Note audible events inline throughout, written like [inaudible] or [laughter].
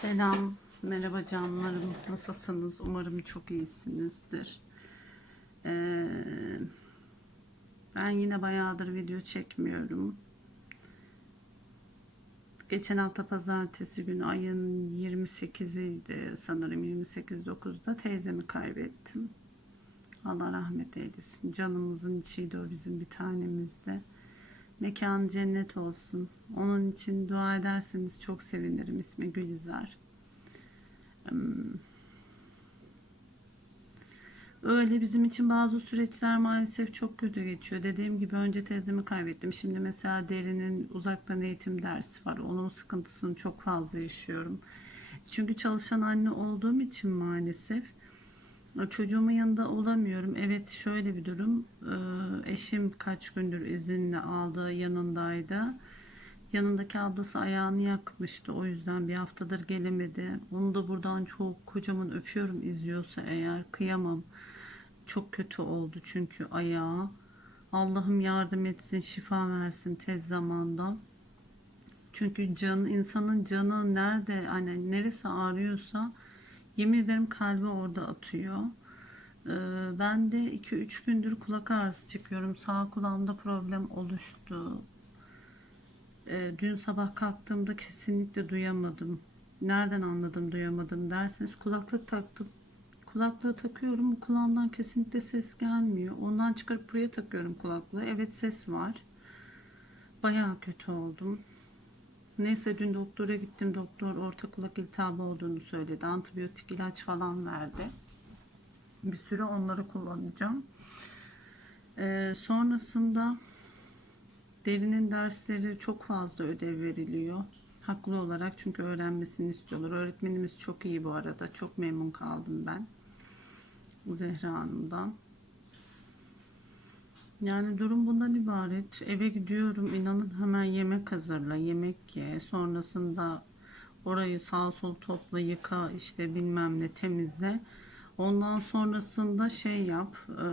Selam, merhaba canlarım. Nasılsınız? Umarım çok iyisinizdir. Ee, ben yine bayağıdır video çekmiyorum. Geçen hafta pazartesi günü ayın 28'iydi sanırım 28-9'da teyzemi kaybettim. Allah rahmet eylesin. Canımızın içiydi o bizim bir tanemizde. Mekan cennet olsun. Onun için dua ederseniz çok sevinirim. İsmi Gülizar. Öyle bizim için bazı süreçler maalesef çok kötü geçiyor. Dediğim gibi önce teyzemi kaybettim. Şimdi mesela derinin uzaktan eğitim dersi var. Onun sıkıntısını çok fazla yaşıyorum. Çünkü çalışan anne olduğum için maalesef Çocuğumun yanında olamıyorum. Evet şöyle bir durum. Ee, Eşim kaç gündür izinle aldı yanındaydı. Yanındaki ablası ayağını yakmıştı. O yüzden bir haftadır gelemedi. Onu da buradan çok kocaman öpüyorum izliyorsa eğer. Kıyamam. Çok kötü oldu çünkü ayağı. Allah'ım yardım etsin, şifa versin tez zamanda. Çünkü can, insanın canı nerede, hani neresi ağrıyorsa Yemin ederim kalbi orada atıyor. Ee, ben de 2-3 gündür kulak ağrısı çıkıyorum. Sağ kulağımda problem oluştu. Ee, dün sabah kalktığımda kesinlikle duyamadım. Nereden anladım duyamadım derseniz kulaklık taktım. Kulaklığı takıyorum. Bu kulağımdan kesinlikle ses gelmiyor. Ondan çıkarıp buraya takıyorum kulaklığı. Evet ses var. Bayağı kötü oldum. Neyse dün doktora gittim. Doktor orta kulak iltihabı olduğunu söyledi. Antibiyotik ilaç falan verdi. Bir süre onları kullanacağım. Ee, sonrasında derinin dersleri çok fazla ödev veriliyor. Haklı olarak çünkü öğrenmesini istiyorlar. Öğretmenimiz çok iyi bu arada. Çok memnun kaldım ben. Zehra Hanım'dan. Yani durum bundan ibaret. Eve gidiyorum inanın hemen yemek hazırla, yemek ye. Sonrasında orayı sağ sol topla, yıka işte bilmem ne temizle. Ondan sonrasında şey yap. E,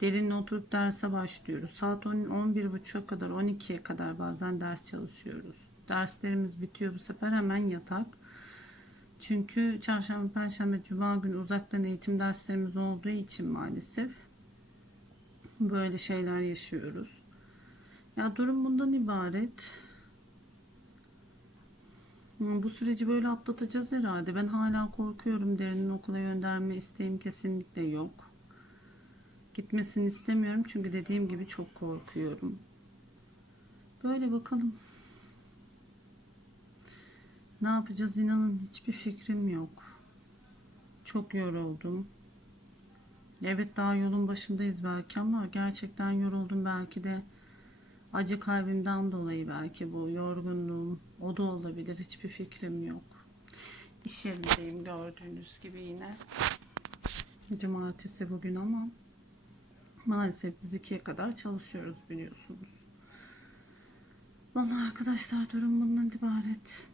derinle oturup derse başlıyoruz. Saat 10, 11.30'a kadar 12'ye kadar bazen ders çalışıyoruz. Derslerimiz bitiyor bu sefer hemen yatak. Çünkü çarşamba, perşembe, cuma günü uzaktan eğitim derslerimiz olduğu için maalesef böyle şeyler yaşıyoruz. Ya durum bundan ibaret. Bu süreci böyle atlatacağız herhalde. Ben hala korkuyorum. Derinin okula gönderme isteğim kesinlikle yok. Gitmesini istemiyorum çünkü dediğim gibi çok korkuyorum. Böyle bakalım. Ne yapacağız inanın hiçbir fikrim yok. Çok yoruldum. Evet daha yolun başındayız belki ama gerçekten yoruldum belki de acı kalbimden dolayı belki bu yorgunluğum o da olabilir hiçbir fikrim yok. İş yerindeyim gördüğünüz gibi yine. Cumartesi bugün ama maalesef biz ikiye kadar çalışıyoruz biliyorsunuz. Vallahi arkadaşlar durum bundan ibaret.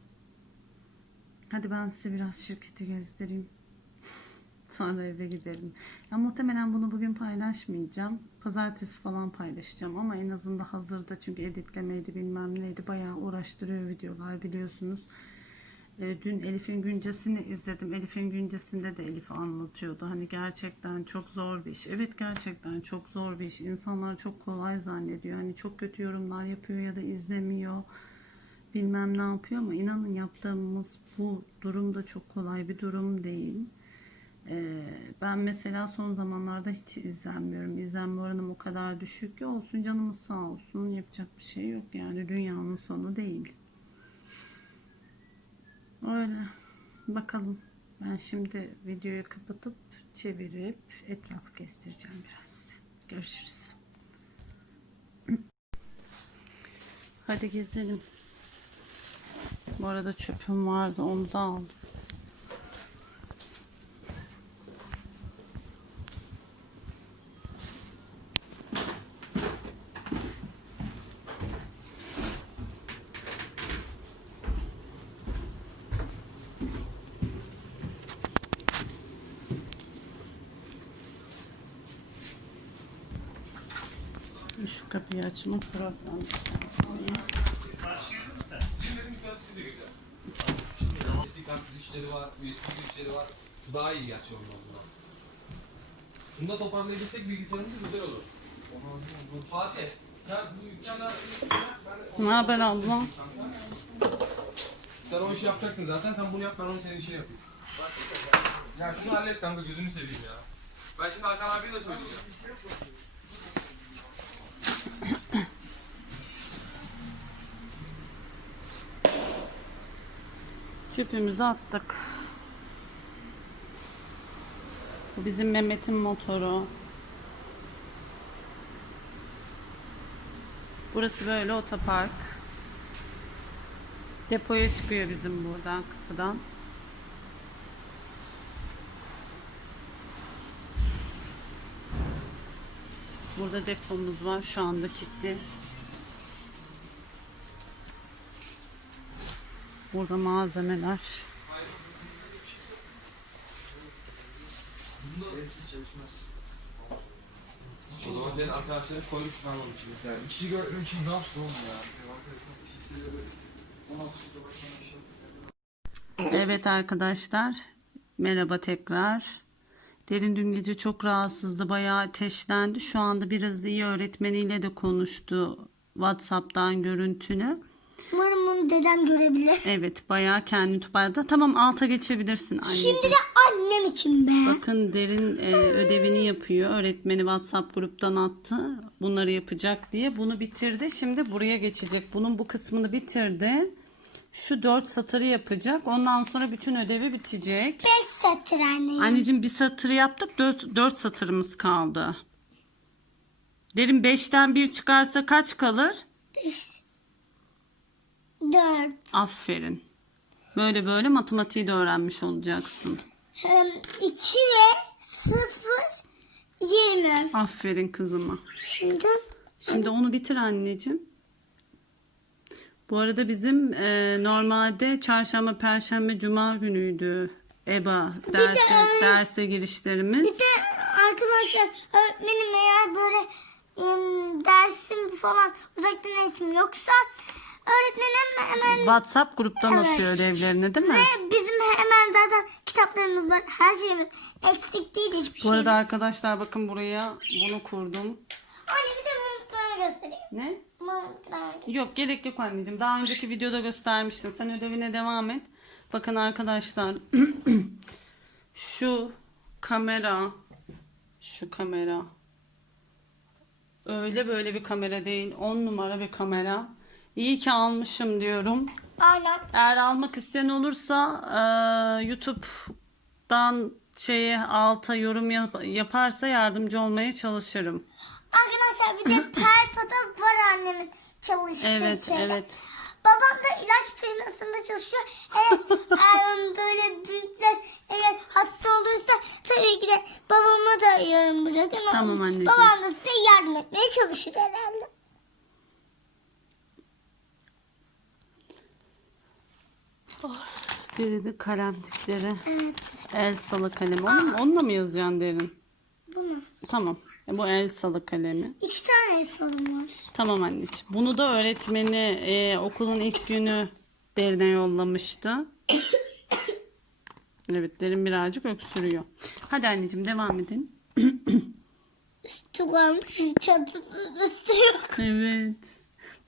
Hadi ben size biraz şirketi gezdireyim. Sonra eve gidelim. Ya muhtemelen bunu bugün paylaşmayacağım. Pazartesi falan paylaşacağım ama en azından hazırda çünkü editlemeydi bilmem neydi bayağı uğraştırıyor videolar biliyorsunuz. E, dün Elif'in güncesini izledim. Elif'in güncesinde de Elif anlatıyordu. Hani gerçekten çok zor bir iş. Evet gerçekten çok zor bir iş. İnsanlar çok kolay zannediyor. Hani çok kötü yorumlar yapıyor ya da izlemiyor. Bilmem ne yapıyor ama inanın yaptığımız bu durumda çok kolay bir durum değil. Ee, ben mesela son zamanlarda hiç izlenmiyorum. İzlenme oranım o kadar düşük ki olsun canımız sağ olsun. Yapacak bir şey yok yani dünyanın sonu değil. Öyle. Bakalım. Ben şimdi videoyu kapatıp çevirip etrafı kestireceğim biraz. Görüşürüz. [clears throat] Hadi gezelim. Bu arada çöpüm vardı onu da aldım. Şu kapıyı açmak kart girişleri var, USB girişleri var. Şu daha iyi gerçi onun olduğundan. Şunu da toparlayabilsek bilgisayarımız güzel olur. Fatih, sen bu ben Ne haber abla? Sen o işi yapacaktın zaten. Sen bunu yap, ben onu senin işini yapayım. Ya şunu hallet kanka, gözünü seveyim ya. Ben şimdi Hakan abiye de söyleyeceğim. Çöpümüzü attık. Bu bizim Mehmet'in motoru. Burası böyle otopark. Depoya çıkıyor bizim buradan kapıdan. Burada depomuz var. Şu anda kilitli. Burada malzemeler. O zaman senin arkadaşların koymuş falan onun için. Ya içici öğretmen için ne yapsın oğlum ya? Evet arkadaşlar. Merhaba tekrar. Derin dün gece çok rahatsızdı. Bayağı ateşlendi. Şu anda biraz iyi öğretmeniyle de konuştu. Whatsapp'tan görüntülü. Umarım bunu dedem görebilir. Evet bayağı kendini toparladı. Tamam alta geçebilirsin anneciğim. Şimdi de annem için be. Bakın derin e, ödevini yapıyor. Öğretmeni WhatsApp gruptan attı. Bunları yapacak diye. Bunu bitirdi. Şimdi buraya geçecek. Bunun bu kısmını bitirdi. Şu dört satırı yapacak. Ondan sonra bütün ödevi bitecek. Beş satır anne. Anneciğim bir satır yaptık. Dört, dört satırımız kaldı. Derin beşten bir çıkarsa kaç kalır? Beş. Dört. Aferin. Böyle böyle matematiği de öğrenmiş olacaksın. İki ve sıfır. Yirmi. Aferin kızıma. Şimdi Şimdi onu bitir anneciğim. Bu arada bizim e, normalde çarşamba, perşembe, cuma günüydü EBA derse, derse girişlerimiz. bir de arkadaşlar öğretmenim eğer böyle em, dersim falan uzaktan eğitim yoksa öğretmenim hemen WhatsApp gruptan Evet. atıyor ödevlerini değil mi? ve bizim hemen zaten kitaplarımız var. Her şeyimiz eksik değil hiçbir Bu şey. arada arkadaşlar bakın buraya bunu kurdum. Anne bir de mumutlarını göstereyim. Ne? Mumutlarını Yok gerek yok anneciğim. Daha önceki videoda göstermiştim. Sen ödevine devam et. Bakın arkadaşlar. [clears throat] şu kamera. Şu kamera. Öyle böyle bir kamera değil. 10 numara bir kamera. İyi ki almışım diyorum. Aynen. Eğer almak isteyen olursa eee, YouTube'dan şeye alta yorum yap- yaparsa yardımcı olmaya çalışırım. Arkadaşlar bir de [laughs] perpada var annemin çalıştığı Evet, şeyler. evet. Babam da ilaç firmasında çalışıyor. Eğer, [laughs] eğer böyle büyükler eğer hasta olursa tabii ki de babama da yorum bırakın. Tamam anneciğim. Babam da size yardım etmeye çalışır herhalde. Biri de kalemlikleri. Evet. El salı kalemi. Onun, onunla mı yazacaksın derin? Bu mu? Tamam. E, Bu el salı kalemi. İki tane sorun var. Tamam anneciğim. Bunu da öğretmeni e, okulun ilk günü derine yollamıştı. [coughs] Evet derin birazcık öksürüyor. Hadi anneciğim devam. [coughs] Çok varmış. Çatısı yok. Evet.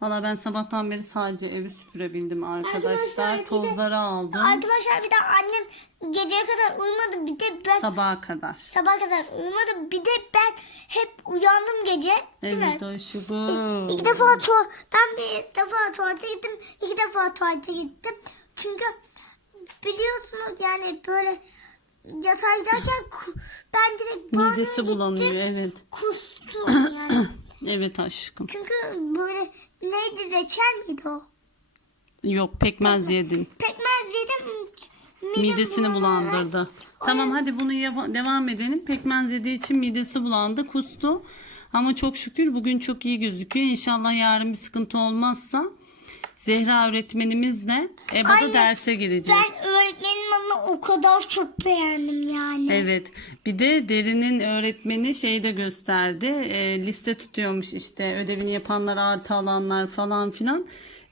Valla ben sabahtan beri sadece evi süpürebildim arkadaşlar. Arkadaşlar, bir de- Tozları aldım. Arkadaşlar bir de annem geceye kadar uyumadı. Bir de ben Sabaha kadar. sabah kadar uyumadım. Bir de ben hep uyandım gece. Değil mi? Evet aşkım. İki defa tuvalet, ben bir defa tuvalete gittim, iki defa tuvalete gittim. Çünkü biliyorsunuz yani böyle yataktayken ku- ben direkt banyoya gittim, bulanıyor evet. kustum yani. Evet aşkım. Çünkü böyle neydi reçel miydi o? Yok pekmez yedin. Pekmez yedim. Midesini bulandırdı. Tamam hadi bunu devam edelim. Pekmez yediği için midesi bulandı, kustu. Ama çok şükür bugün çok iyi gözüküyor. İnşallah yarın bir sıkıntı olmazsa Zehra öğretmenimizle EBA'da Anne, derse gireceğiz. Ben öğretmenim ama o kadar çok beğendim yani. Evet. Bir de Derin'in öğretmeni şeyi de gösterdi. E, liste tutuyormuş işte ödevini yapanlar artı alanlar falan filan.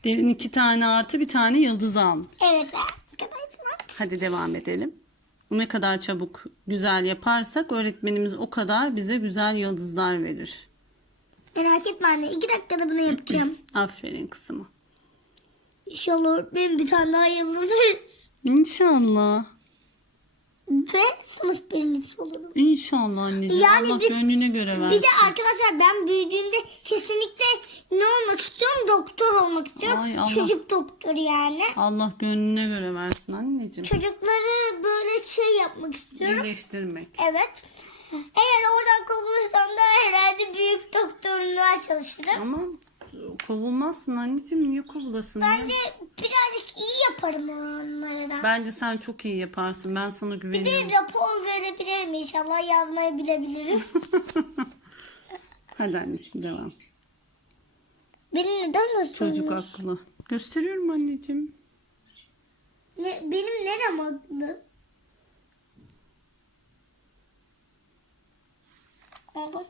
Derin iki tane artı bir tane yıldız almış. Evet arkadaşlar. Hadi devam edelim. Ne kadar çabuk güzel yaparsak öğretmenimiz o kadar bize güzel yıldızlar verir. Merak etme anne. iki dakikada bunu yapacağım. [clears throat] Aferin kızıma. İnşallah öğretmenim bir tane daha yıldız verir. İnşallah. Ve sınıf birincisi olurum. İnşallah anneciğim. Yani Allah biz- gönlüne göre versin. Bir de arkadaşlar ben büyüdüğümde kesinlikle ne olmak istiyorum? Doktor olmak istiyorum. Ay Allah. Çocuk doktoru yani. Allah gönlüne göre versin anneciğim. Çocukları böyle şey yapmak istiyorum. İyileştirmek. Evet. Eğer oradan kovulursam da herhalde büyük doktorluğa çalışırım. Ama kovulmazsın anneciğim. Niye kovulasın? ya? Bence birazcık iyi yaparım onlara. Bence sen çok iyi yaparsın. Ben sana Bir güveniyorum. de rapor verebilirim inşallah yazmayı bilebilirim. [laughs] Hadi anneciğim devam. Benim neden nasıl Çocuk aklı. Gösteriyorum anneciğim. Ne, benim nerem aklı? Oldu.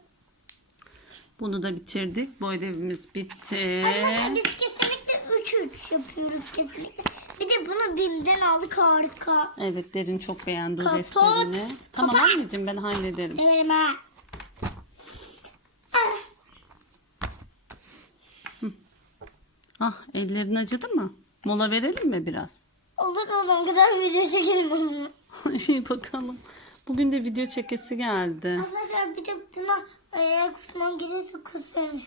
Bunu da bitirdik. Bu ödevimiz bitti. Arkadaşlar biz kesinlikle 3-3 yapıyoruz kesinlikle. Bir de bunu BİM'den aldık harika. Evet derin çok beğendi o Kapat. defterini. Tamam Kapat. anneciğim ben hallederim. Vereyim ha? Ah, Ah ellerin acıdı mı? Mola verelim mi biraz? Olur olan kadar video çekelim. [laughs] İyi bakalım. Bugün de video çekesi geldi. [laughs] Arkadaşlar bir de buna eğer kusmam gelirse kusarım.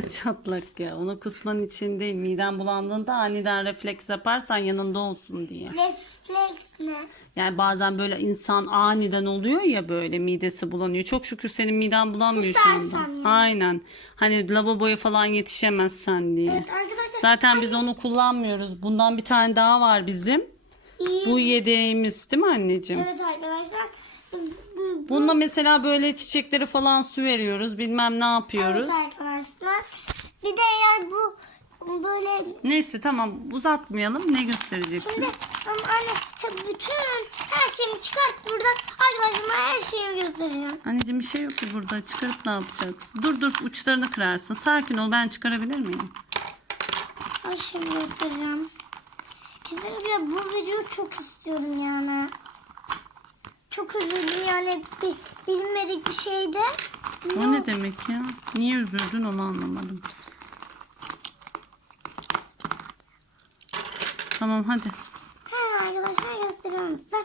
[laughs] Çatlak ya. Ona kusman için değil. Miden bulandığında aniden refleks yaparsan yanında olsun diye. Refleks ne? Yani bazen böyle insan aniden oluyor ya böyle midesi bulanıyor. Çok şükür senin miden bulanmıyor şu anda. Kusarsam. Aynen. Hani lavaboya falan yetişemezsen diye. Evet arkadaşlar. Zaten biz onu kullanmıyoruz. Bundan bir tane daha var bizim. İyi- Bu yedeğimiz değil mi anneciğim? Evet arkadaşlar. Bu, bu, Bununla mesela böyle çiçekleri falan su veriyoruz. Bilmem ne yapıyoruz. Evet arkadaşlar. Bir de eğer bu böyle Neyse tamam uzatmayalım. Ne göstereceksin? şimdi ama anne bütün her şeyimi çıkart buradan arkadaşıma her şeyimi göstereceğim. Anneciğim bir şey yok ki burada. Çıkarıp ne yapacaksın? Dur dur uçlarını kırarsın. Sakin ol ben çıkarabilir miyim? Her şeyimi göstereceğim. Kesinlikle bu videoyu çok istiyorum yani. Çok üzüldüm yani bi- bilmedik bir şeyde. O ne demek ya? Niye üzüldün onu anlamadım. Tamam hadi. Hemen arkadaşlar gösteriyorum size.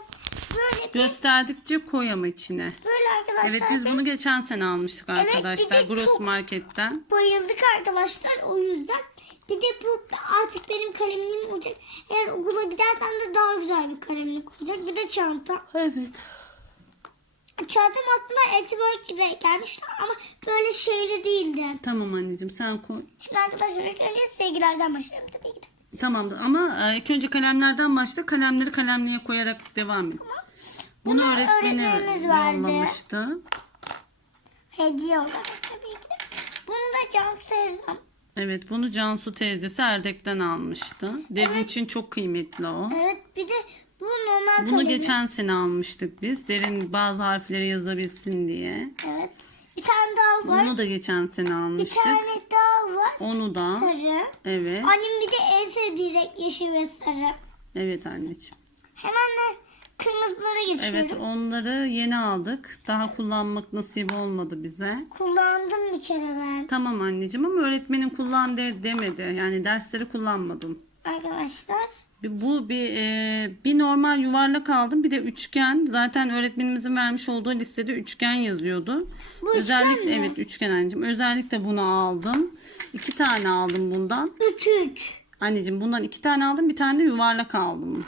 Böyle bir, Gösterdikçe koy ama içine. böyle arkadaşlar. Evet biz bir- bunu geçen sene almıştık Evet, bir de arkadaşlar. Gross çok- Market'ten. bayıldık arkadaşlar o yüzden. Bir de bu artık benim kalemliğim olacak. Eğer okula gidersem de daha güzel bir kalemlik olacak. Bir de çanta. Evet. Çantam aslında Etiwork gibi gelmişti ama böyle şeyli değildi. Tamam anneciğim sen koy. Şimdi arkadaşlar ilk önce sevgilerden başlıyorum tabii ki de. Tamam ama e, ilk önce kalemlerden başla. Kalemleri kalemliğe koyarak devam et. Bunu Bunu öğretmeni öğretmenimiz verdi. yollamıştı. Hediye olarak tabii ki de. Bunu da Cansu teyzem. Evet bunu Cansu teyzesi Erdek'ten almıştı. Derin için çok kıymetli o. Evet bir de bu normal Bunu kalemlik. geçen sene almıştık biz. Derin bazı harfleri yazabilsin diye. Evet. Bir tane daha var. Onu da geçen sene bir almıştık. tane daha var. Onu da. Sarı. Evet. Annem bir de en sevdiği renk yeşil ve sarı. Evet anneciğim. Hemen de kırmızılara geçiyorum. Evet onları yeni aldık. Daha kullanmak nasip olmadı bize. Kullandım bir kere ben. Tamam anneciğim ama öğretmenin kullan de, demedi. Yani dersleri kullanmadım. Arkadaşlar. Bu bir e, bir normal yuvarlak aldım. Bir de üçgen. Zaten öğretmenimizin vermiş olduğu listede üçgen yazıyordu. Bu üçgen Özellikle mi? evet üçgen anneciğim. Özellikle bunu aldım. İki tane aldım bundan. Üç üç. Anneciğim bundan iki tane aldım. Bir tane de yuvarlak aldım.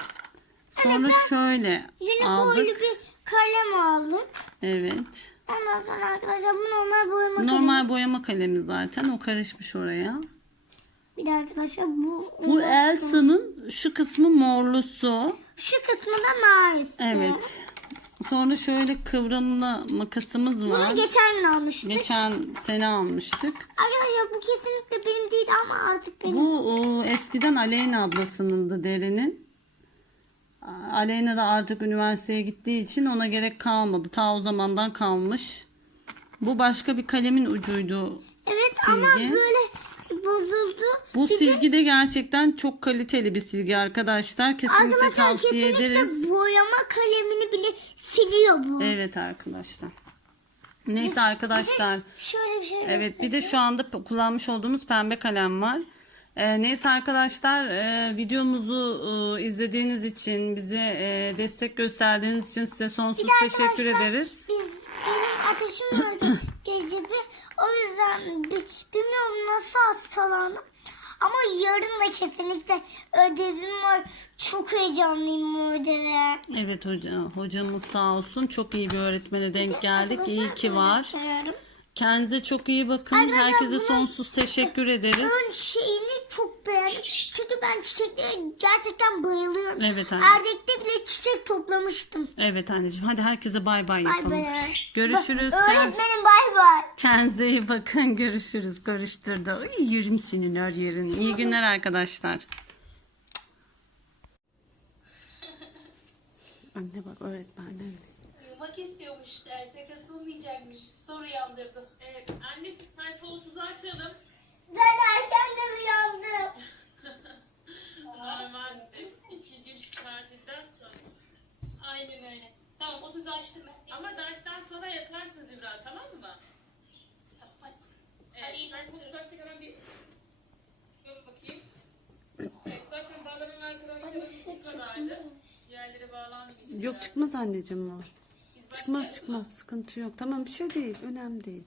Sonra şöyle Unicornlu aldık. bir kalem aldık. Evet. Ondan sonra arkadaşlar bu normal boyama kalemi. Normal boyama kalemi zaten. O karışmış oraya. Bir de arkadaşlar bu. Bu Elsa'nın şu kısmı morlusu. Şu kısmı da mavi. Evet. Sonra şöyle kıvrımlı makasımız var. Bunu geçen gün almıştık. Geçen sene almıştık. Arkadaşlar bu kesinlikle benim değil ama artık benim. Bu o, eskiden Aleyna ablasınındı derinin. Aleyna da artık üniversiteye gittiği için ona gerek kalmadı. Ta o zamandan kalmış. Bu başka bir kalemin ucuydu. Evet ama Silgi. böyle bozuldu. Bu Bir silgi de gerçekten çok kaliteli bir silgi arkadaşlar. Kesinlikle arkadaşlar tavsiye kesinlikle ederiz. boyama kalemini bile siliyor bu. Evet arkadaşlar. Neyse arkadaşlar. Şöyle bir şey Evet bir de şu anda kullanmış olduğumuz pembe kalem var. Ee, neyse arkadaşlar e, videomuzu e, izlediğiniz için bize e, destek gösterdiğiniz için size sonsuz Bir de teşekkür arkadaşlar, ederiz. Biz, benim ateşim vardı gece bir. O yüzden bi- bilmiyorum nasıl hastalandım. Ama yarın da kesinlikle ödevim var. Çok heyecanlıyım o ödeve. Evet hoca, hocamız sağ olsun çok iyi bir öğretmene denk geldik. İyi ki var. Kendinize çok iyi bakın. Arkadaşlar, Herkese sonsuz teşekkür ederiz. Ön şeyini çok beğendim. Çünkü ben çiçeklere gerçekten bayılıyorum. Evet anne. Erdek'te bile çiçek toplamıştım. Evet anneciğim hadi herkese bay bay Bay yapalım. bay. Görüşürüz. Ba- Öğretmenim bay bay. Kendinize iyi bakın. Görüşürüz. Görüştürdü. Ay, yerim senin her yerin. İyi günler arkadaşlar. Anne bak öğretmenim. Uyumak istiyormuş, derse katılmayacakmış. Soru yandırdım. Evet, annesi sayfa 30'u açalım. Ben erkenden uyandım. Normal iki gün dersinden sonra. Aynen öyle. Tamam 30 açtım ben. Ama dersten sonra yatarsın Zümra, tamam mı? Tamam, hadi. Evet, sayfa 30 açtık hemen bir gör bakayım. Evet, zaten bağlanan arkadaşlarım bu kadardı. Diğerleri bağlanmayacak. Yok çıkmaz anneciğim başlayalım Çıkmaz çıkmaz sıkıntı yok. Tamam bir şey değil. Önemli değil.